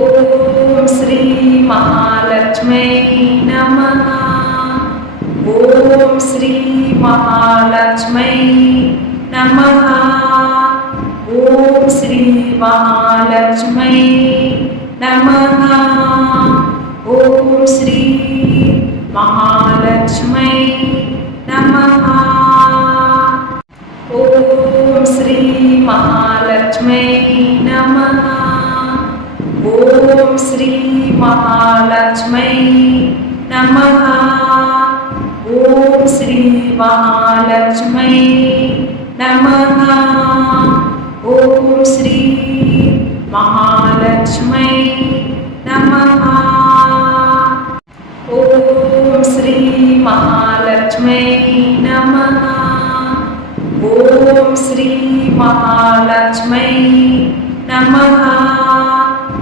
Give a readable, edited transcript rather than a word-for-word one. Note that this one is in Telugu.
ఓం శ్రీ మహాలక్ష్మై నమః. ఓం శ్రీ మహాలక్ష్మై నమః. ఓం శ్రీ మహాలక్ష్మై నమః. ఓం శ్రీ మహాలక్ష్మై నమః. ఓం శ్రీ మహాలక్ష్మై నమః. ఓం శ్రీ మహాలక్ష్మై నమః. ఓం శ్రీ మహాలక్ష్మై నమః. ఓం శ్రీ మహాలక్ష్మై నమః. ఓం శ్రీ మహాలక్ష్మై నమః. ఓం శ్రీ మహాలక్ష్మై నమః.